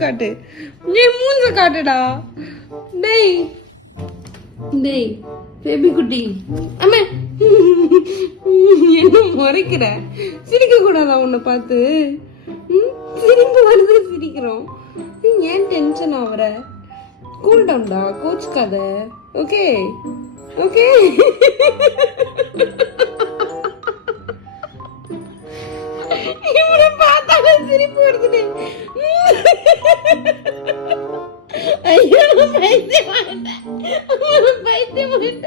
காட்டு ஏன் மூஞ்ச காட்டுடா டேய் டேய் பேபி குட்டி அம்மா என்ன முறைக்கிற சிரிக்க கூடாதா உன்னை பார்த்து சிரிப்பு வருது சிரிக்கிறோம் ஏன் டென்ஷன் ஆகுற கூல் டவுன்டா கோச்சுக்காத ஓகே ஓகே இவனை பார்த்தாலே சிரிப்பு வருது ஐயோ பைத்தியம்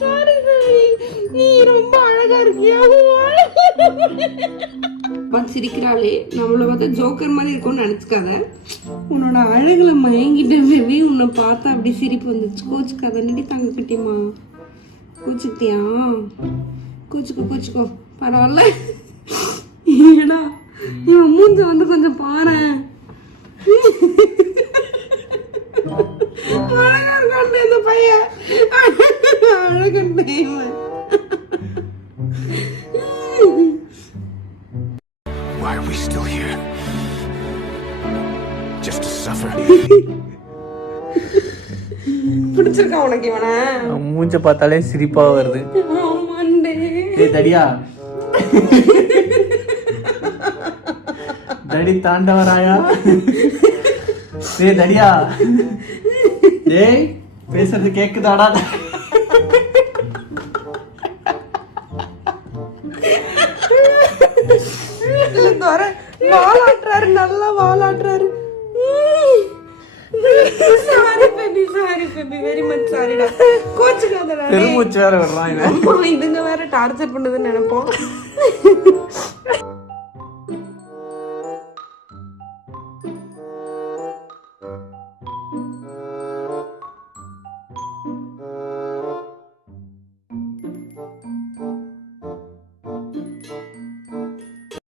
சாரி நீ ரொம்ப அழகா இருக்கியா சிரிக்கிறாளே நம்மள பார்த்தா ஜோக்கர் மாதிரி இருக்கும்னு நினைச்சுக்காத உன்னோட அழகுல மயங்கிட்ட பேபி உன்னை பார்த்தா அப்படி சிரிப்பு வந்துச்சு கோச்சுக்காத நடி தங்க கிட்டியம்மா கோச்சுக்கிட்டியா கோச்சுக்கோ பரவாயில்ல ஏடா இவன் மூஞ்ச வந்து கொஞ்சம் பாரு அழகா இருக்கான் இந்த பையன் அழகண்டே Why are we still here? Just to suffer. பிடிச்சிருக்கா உனக்கு இவனை மூஞ்ச பார்த்தாலே சிரிப்பா வருது ஆமாண்டே ஏய் தடியா தடி தாண்டவராயா டேய் தடியா டேய் பேசுறது கேக்குதாடா வாலாட்டுறாரு நல்லா வாலாட்டுறாரு சாரி பேபி வெரி மச் சாரிடா கோச்சுக்காதடா பெருமூச்சு வேற வர்றான் இதுங்க வேற டார்ச்சர் பண்ணுதுன்னு நினைப்போம்